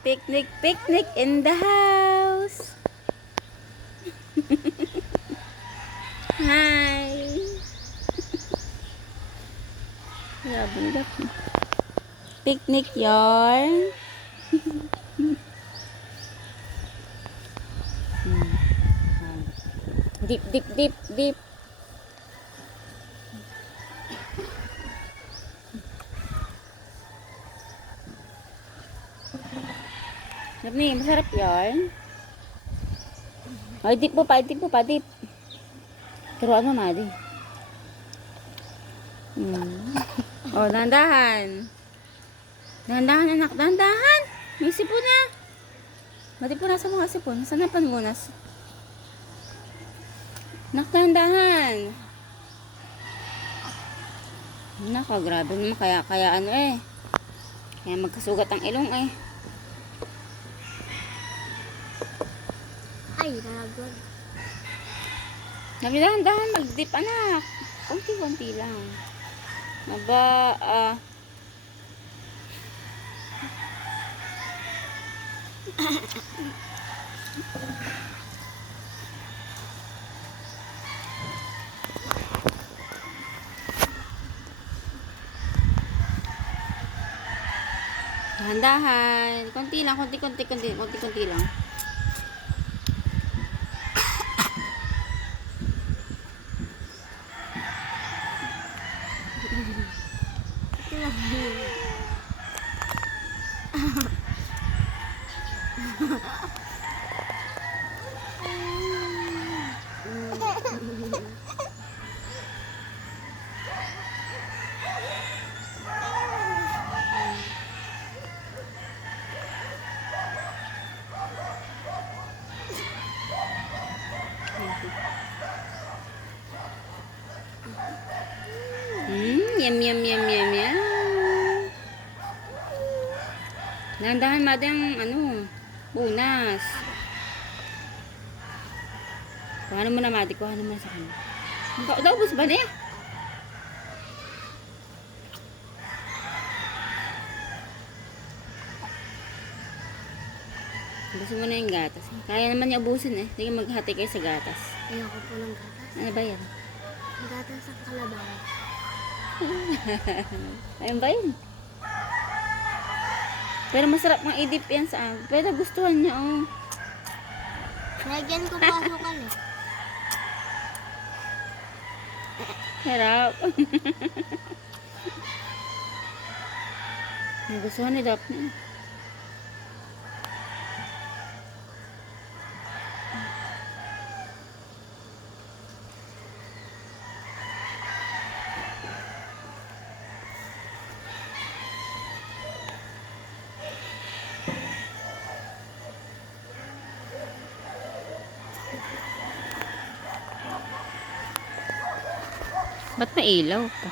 Picnic, picnic in the house. Hi. Grabe. Picnic yarn. Dip, dip, dip, dip. Nih, masarap yarn. Ay, dip mo pa, dip mo pa, dip. Turuan mo, Madi. Oh, dandahan. Dandahan, anak, dandahan. May sipon na. Madi po nasa mga sipon. Saan na pangunas? Anak, dandahan. Naka, grabe naman. Kaya ano eh. Kaya magkasugat ang ilong eh. Ay, nalaglag. Dahan-dahan, mag-dip anak. Kunti-kunti lang. Aba, dahan-dahan. Kunti lang, kunti lang. Yum, yum, yum, yum, yum. Dahan-dahan, madang, ano, bunas. Kuhanin mo na, Madi. Kuhanin mo na sa kanya. Daubos ba niya? Ubusin mo na yung gatas. Kaya naman niya ubusin eh. Sige, maghati kayo sa gatas. Ayoko po ng gatas. Ano ba yan? Gatas sa kalabaw. Ayun ba yun? Pero masarap mang idip yan sa akin. Pero gustuhan niya, oh. Lagyan ko pa asukal eh. Harap. Nagustuhan ni Daphne. Ba't may ilaw pa?